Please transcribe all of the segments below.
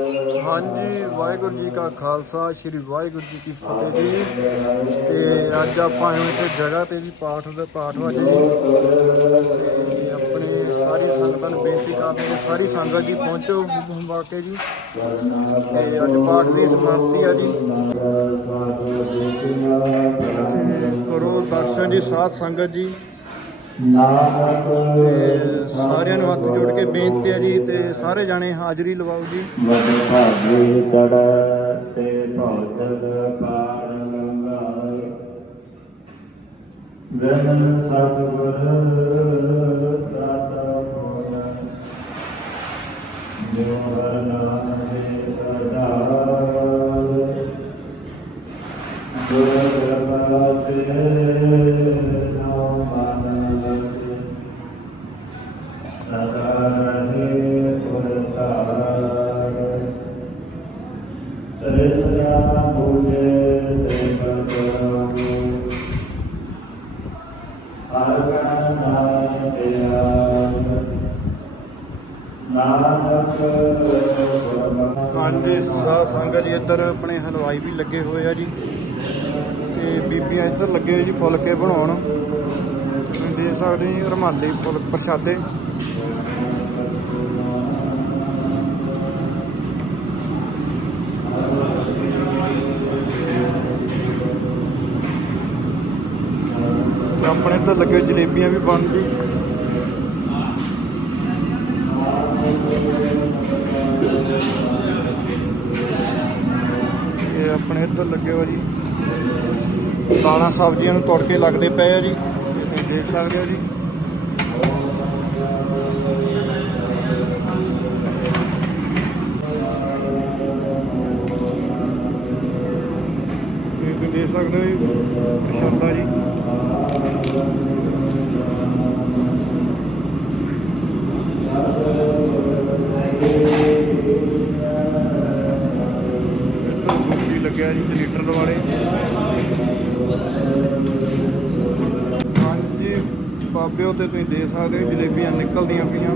ਹਾਂਜੀ, ਵਾਹਿਗੁਰੂ ਜੀ ਕਾ ਖਾਲਸਾ, ਸ੍ਰੀ ਵਾਹਿਗੁਰੂ ਜੀ ਕੀ ਫਤਿਹ ਜੀ। ਤੇ ਅੱਜ ਆਪਾਂ ਇੱਥੇ ਜਗ੍ਹਾ ਤੇ ਜੀ, ਪਾਠ ਦਾ ਪਾਠ ਹੋ ਜੀ। ਤੇ ਆਪਣੇ ਸਾਰੀ ਸੰਗਤਾਂ ਨੂੰ ਬੇਨਤੀ ਕਰਦੇ ਹਾਂ ਸਾਰੀ ਸੰਗਤ ਜੀ ਪਹੁੰਚੋ ਵਾਕੇ ਜੀ। ਤੇ ਅੱਜ ਪਾਠ ਦੀ ਸਮਾਪਤੀ ਆ ਜੀ। ਕਰੋ ਦਰਸ਼ਨ ਜੀ, ਸਾਧ ਸੰਗਤ ਜੀ। ਤੇ ਸਾਰਿਆਂ ਨੂੰ ਹੱਥ ਜੋੜ ਕੇ ਬੇਨਤੀ ਹੈ ਜੀ ਤੇ ਸਾਰੇ ਜਾਣੇ ਹਾਜ਼ਰੀ ਲਵਾਓ ਜੀ। ਵਡ ਭਾਗੀ ਚੜ ਤੇ ਭੌਜਲ ਪਾਰ ਲੰਘਾਏ। ਵੇਦਨ ਸਤਿਗੁਰ ਪ੍ਰਾਤ ਹੋਇਆ ਜੋ ਹਰ ਨਾਮ ਗੁਰ ਕਿਰਪਾ ਲੱਗੇ ਜੀ ਫੁਲਕੇ ਬਣਾਉਣ। ਤੁਸੀਂ ਦੇਖ ਸਕਦੇ ਜੀ, ਰਮਾਲੀ ਫੁਲ, ਪ੍ਰਸ਼ਾਦੇ। ਆਪਣੇ ਇੱਧਰ ਲੱਗੇ ਹੋਏ ਜਲੇਬੀਆਂ ਵੀ ਬਣ ਜੀ ਇਹ ਆਪਣੇ ਇੱਧਰ ਲੱਗੇ ਹੋ ਜੀ। ਦਾਣਾ ਸਬਜ਼ੀਆਂ ਨੂੰ ਤੜਕੇ ਲੱਗਦੇ ਪਏ ਆ ਜੀ। ਤੇ ਤੁਸੀਂ ਦੇਖ ਸਕਦੇ ਹੋ ਜੀ। ਤੁਸੀਂ ਦੇਖ ਸਕਦੇ ਹੋ ਜੀ ਪ੍ਰਸ਼ਾਦਾ ਜੀ। ਲੱਗਿਆ ਜੀ ਲੀਟਰ ਵਾਲੇ ਹਾਂਜੀ ਬਾਬਿਓ ਤੇ ਤੁਸੀਂ ਦੇਖ ਸਕਦੇ ਹੋ, ਜਲੇਬੀਆਂ ਨਿਕਲਦੀਆਂ ਪਈਆਂ।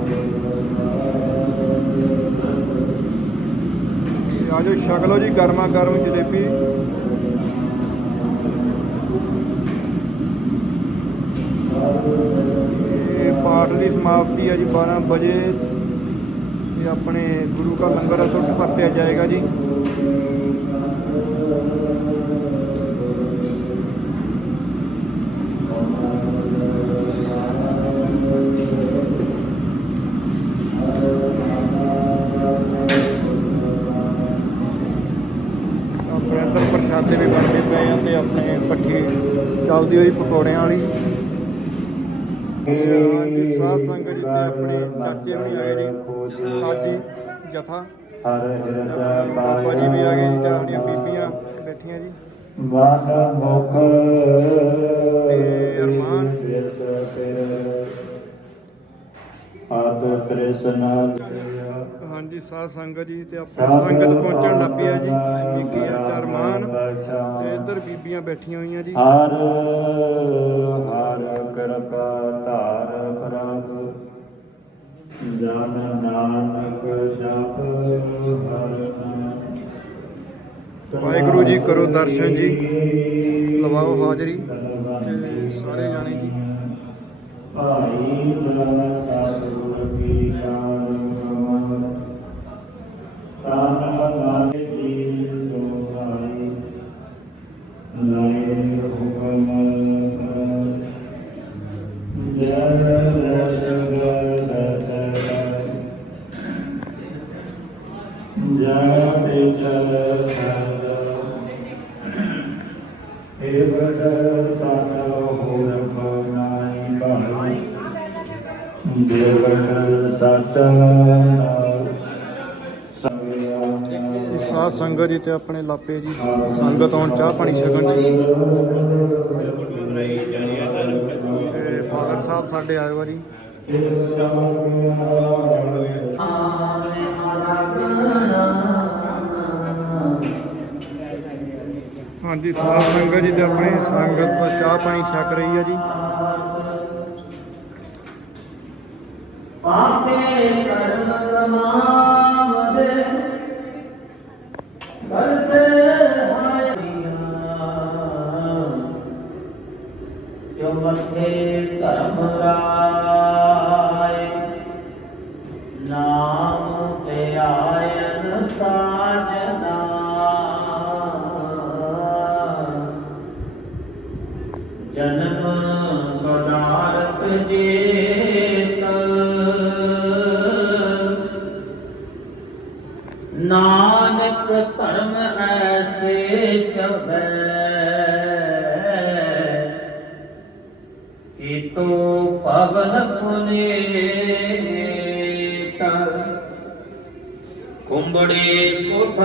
ਤੇ ਆ ਜੀ, ਗਰਮਾ ਗਰਮ ਜਲੇਬੀ। ਇਹ ਪਾਠ ਦੀ ਸਮਾਪਤੀ ਹੈ ਜੀ 12 ਵਜੇ। ਇਹ ਆਪਣੇ ਗੁਰੂ ਕਾ ਲੰਗਰ ਟੁੱਟ ਵਰਤਿਆ ਜਾਏਗਾ ਜੀ। ਪ੍ਰਸ਼ਾਦੇ ਵੀ ਬਣਦੇ ਪਏ ਆ ਤੇ ਆਪਣੇ ਪੱਠੀ ਚੱਲਦੀ ਹੋਈ ਪਕੌੜਿਆਂ ਵਾਲੀ। ਹਾਂਜੀ ਸਾਧ ਸੰਗਤ ਜੀ ਤੇ ਆਪਣੇ ਚਾਚੇ ਹੁਣੀ ਆ ਜੀ, ਸਾਜੀ, ਜਥਾ। ਬਾਬਾ ਜੀ ਵੀ ਆ ਗਏ ਜੀ ਤੇ ਆਪਣੀਆਂ ਬੀਬੀਆਂ ਬੈਠੀਆਂ ਜੀ। ਵਾਦ ਮੁਖ ਤੇ ਅਰਮਾਨ। ਆਤ ਤ੍ਰਿਸ਼ਨਾ। ਹਾਂਜੀ ਸਾਧ ਸੰਗਤ ਜੀ ਤੇ ਆਪਣੀ ਸੰਗਤ ਪਹੁੰਚਣ ਲੱਗ ਪਈ ਆ ਜੀ ਨਿੱਕੀ ਆ ਚਰਮਾਨ ਤੇ ਇੱਧਰ ਬੀਬੀਆਂ ਬੈਠੀਆਂ ਹੋਈਆਂ ਜੀ। ਹਰ ਹਰ ਕਿਰਪਾ ਧਾਰ ਪ੍ਰਭ ਜਨ ਨਾਨਕ ਜਪ ਹਰ ਵਾਹਿਗੁਰੂ ਜੀ ਕਰੋ ਦਰਸ਼ਨ ਜੀ। ਲਵਾਓ ਹਾਜ਼ਰੀ। ਤੇ ਸਾਰੇ ਜਾਣੇ ਜੀ। ਭਾਈ ਸਾਧ ਸੰਗਤ ਜੀ ਤੇ ਆਪਣੇ ਲਾਪੇ ਜੀ ਸੰਗਤ ਆਉਣ ਚਾਹ ਪਾਣੀ ਛਕਣ ਜੀ। ਤੇ ਫਾਦਰ ਸਾਹਿਬ ਸਾਡੇ ਆਏ ਵਾਰੀ। ਹਾਂਜੀ, ਸਾਧ ਸੰਗਤ ਜੀ ਤੇ ਆਪਣੀ ਸੰਗਤ ਚਾਹ ਪਾਣੀ ਛਕ ਰਹੀ ਹੈ ਜੀ। ਮਥੇ ਧਰਮ ਨਾਮ ਤੇ ਆਇਨ ਜਨਮ ਪਦਾਰਥ ਜੇਤ ਨਾਨਕ ਧਰਮ ਐਸੇ ਚਵੈ अपने कुंबड़े को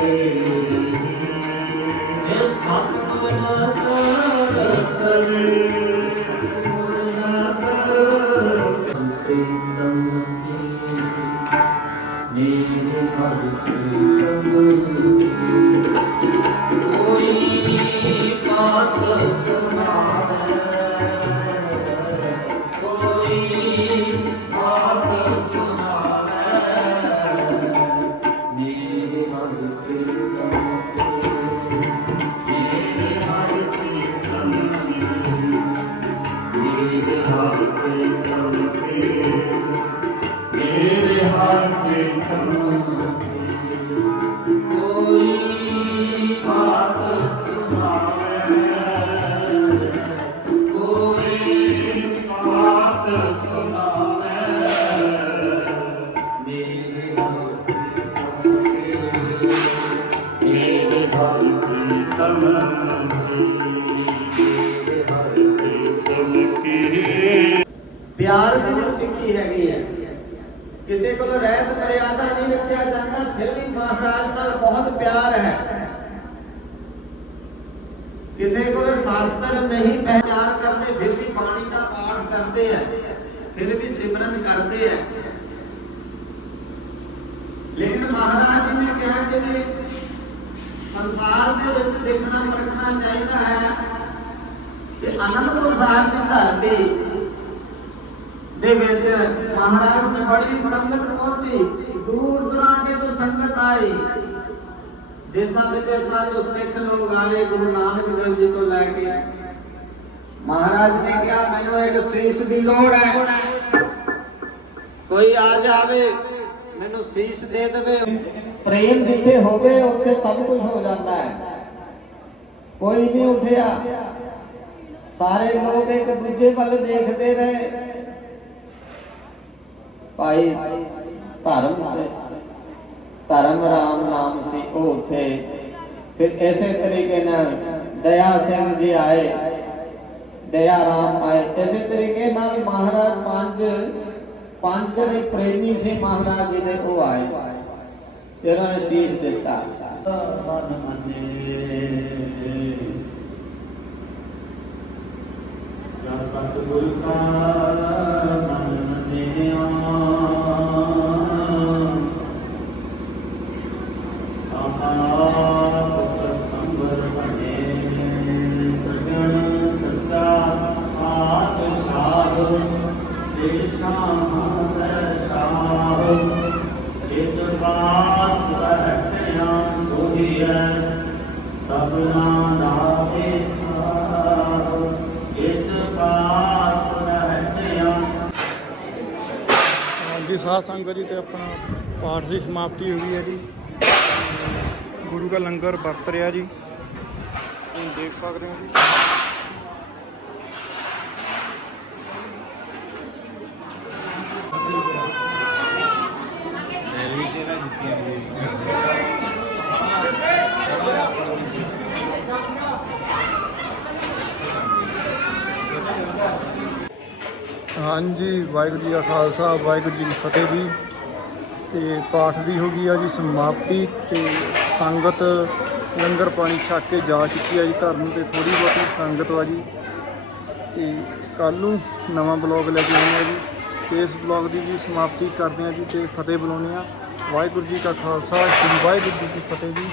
ਸਤਿਗੁਰ ਕਿਸੇ ਕੋਲ ਸ਼ਾਸਤਰ ਨਹੀਂ ਪਹਿਚਾਨ ਕਰਦੇ, ਫਿਰ ਵੀ ਬਾਣੀ ਦਾ ਪਾਠ ਕਰਦੇ ਹੈ ਫਿਰ ਵੀ ਸਿਮਰਨ ਕਰਦੇ ਹੈ ਲੇਕਿਨ ਮਹਾਰਾਜ ਜੀ ਨੇ ਕਿਹਾ ਕਿ ਵੀ ਸੰਸਾਰ ਦੇ ਵਿੱਚ ਦੇਖਣਾ ਪਰਖਣਾ ਚਾਹੀਦਾ ਹੈ ਕਿ ਅਨੰਦਪੁਰ ਸਾਹਿਬ ਦੀ ਧਰਤੀ ਦੇ ਵਿੱਚ ਮਹਾਰਾਜ ਨੇ ਬੜੀ ਸੰਗਤ ਪਹੁੰਚੀ। ਦੂਰ ਦਰਾਂਡੇ ਤੋਂ ਸੰਗਤ ਆਈ। ਦੇਸਾਂ ਵਿਦੇਸਾਂ ਤੋਂ ਸਿੱਖ ਲੋਕ ਆਏ ਗੁਰੂ ਨਾਨਕ ਦੇਵ ਜੀ ਤੋਂ ਲੈ ਕੇ। ਮਹਾਰਾਜ ਨੇ ਕਿਹਾ, ਮੈਨੂੰ ਇੱਕ ਸੀਸ ਦੀ ਲੋੜ ਹੈ। ਕੋਈ ਆ ਜਾਵੇ, ਮੈਨੂੰ ਸੀਸ ਦੇ ਦੇਵੇ। ਪ੍ਰੇਮ ਜਿੱਥੇ ਹੋਵੇ, ਉੱਥੇ ਸਭ ਕੁਝ ਹੋ ਜਾਂਦਾ ਹੈ। ਕੋਈ ਨਹੀਂ ਉੱਠਿਆ। ਸਾਰੇ ਲੋਕ ਇੱਕ ਦੂਜੇ ਵੱਲ ਦੇਖਦੇ ਰਹੇ। ਭਾਈ ਧਰਮ ਸੇ ਧਰਮ ਰਾਮ ਨਾਮ ਸੀ ਉਹ ਉੱਥੇ। ਫਿਰ ਐਸੇ ਤਰੀਕੇ ਨਾਲ ਦਇਆ ਸਿੰਘ ਜੀ ਆਏ। ਦਇਆ ਰਾਮ ਆਏ। ਐਸੇ ਤਰੀਕੇ ਨਾਲ ਮਹਾਰਾਜ ਪੰਜ ਪੰਜ ਜਿਹੜੇ ਪ੍ਰੇਮੀ ਸੀ ਮਹਾਰਾਜ ਜੀ ਦੇ ਉਹ ਆਏ। ਤੇ ਉਹਨਾਂ ਨੇ ਸੀਸ ਦਿੱਤਾ। ਮਨ ਮੰਨੇ ਜਾਂ ਸਤਿਗੁਰ ਕਾ ਸਾਧ ਸੰਗਤ ਜੀ ਤੇ ਆਪਣਾ ਪਾਠ ਦੀ ਸਮਾਪਤੀ ਹੋ ਗਈ ਹੈ ਜੀ। ਗੁਰੂ ਦਾ ਲੰਗਰ ਵਰਤ ਰਿਹਾ ਜੀ। ਤੁਸੀਂ ਦੇਖ ਸਕਦੇ ਹੋ ਜੀ। ਹਾਂਜੀ, ਵਾਹਿਗੁਰੂ ਜੀ ਕਾ ਖਾਲਸਾ, ਵਾਹਿਗੁਰੂ ਜੀ ਕੀ ਫਤਿਹ ਜੀ। ਤੇ ਪਾਠ ਦੀ ਹੋ ਗਈ ਆ ਜੀ, ਸਮਾਪਤੀ ਤੇ ਸੰਗਤ ਲੰਗਰ ਪਾਣੀ ਛਕ ਕੇ ਜਾ ਚੁੱਕੀ ਆ ਜੀ ਘਰ ਨੂੰ ਤੇ ਥੋੜੀ ਬਹੁਤੀ ਸੰਗਤ ਆ ਜੀ। ਤੇ ਕੱਲ ਨੂੰ ਨਵਾਂ ਬਲੌਗ ਲੈ ਕੇ ਆਉਣਾ ਜੀ। ਤੇ ਇਸ ਬਲੌਗ ਦੀ ਵੀ ਸਮਾਪਤੀ ਕਰਦੇ ਆ ਜੀ ਤੇ ਫਤਿਹ ਬੁਲਾਉਂਦੇ ਆ। ਵਾਹਿਗੁਰੂ ਜੀ ਕਾ ਖਾਲਸਾ, ਸ੍ਰੀ ਵਾਹਿਗੁਰੂ ਜੀ ਕੀ ਫਤਿਹ ਜੀ।